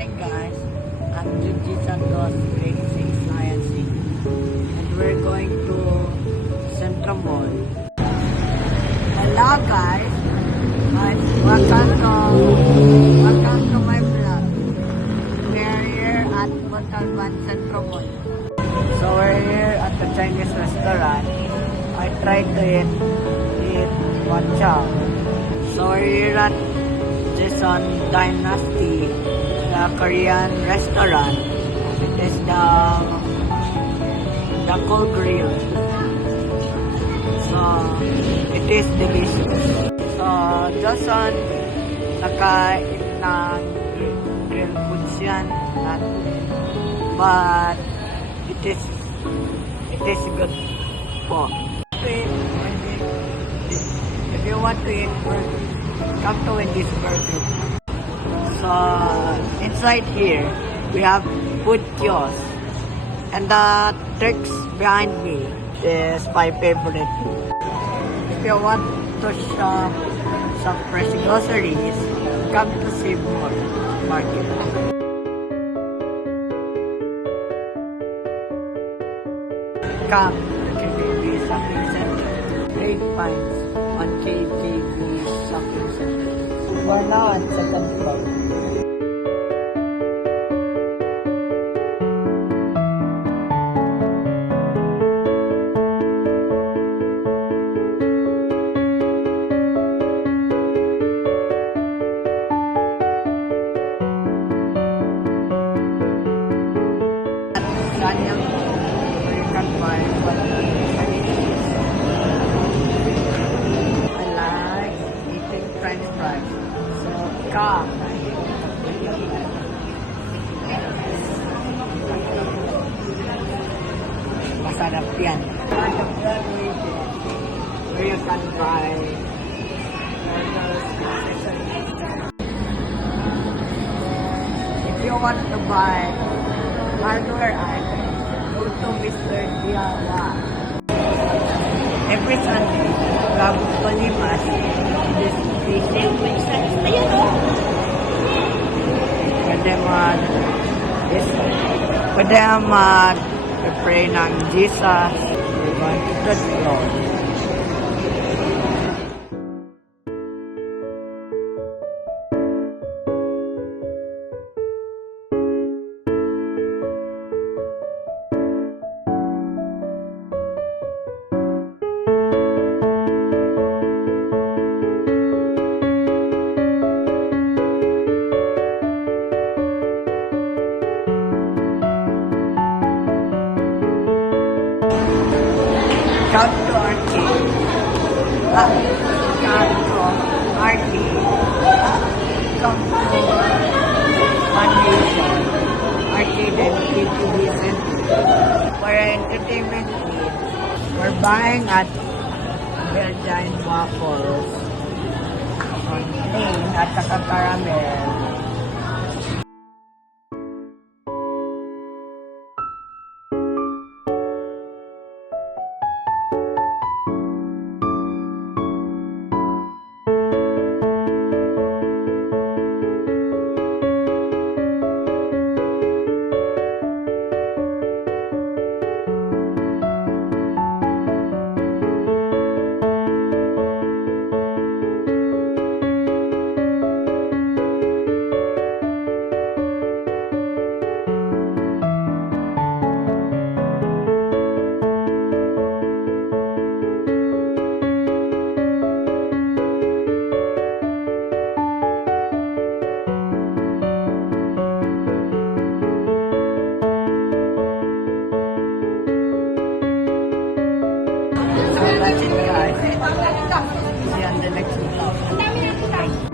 morning guys, I'm Junji Santos, grade 6 INC, and we're going to Central Mall. Hello guys, welcome to my vlog. We're here at Montalban Central Mall. So we're here at the Chinese restaurant. I tried to eat one chow. So we're here at Jason Dynasty, the Korean restaurant. It is the cold grill. So it is delicious. So Jason, nakain ng grill foods yan. But it is good po. If you want to eat burger, come to Wendy's Burger. So inside here we have food kiosk, and the text behind me is my favorite. If you want to shop some fresh groceries, come to Seymour Market. Come to KBB Shopping Center. Great finds on KBB Shopping Center. We're now at second floor. Daniel American Pie. I like eating French fries. So come. Masarap yan. Where you can buy if you want to buy hardware items, go to Mr. Diawa. Every Sunday, Gabo Kolimas, this station. Ayun o! Pwede mag-pray ng Jesus. We're going to the Lord. Come to arcade. Come to arcade. Come to Foundation. Arcade and KTV Center. For entertainment needs, we're buying at Belgian waffles on plain at saka caramel. That's it guys. See you on the next vlog.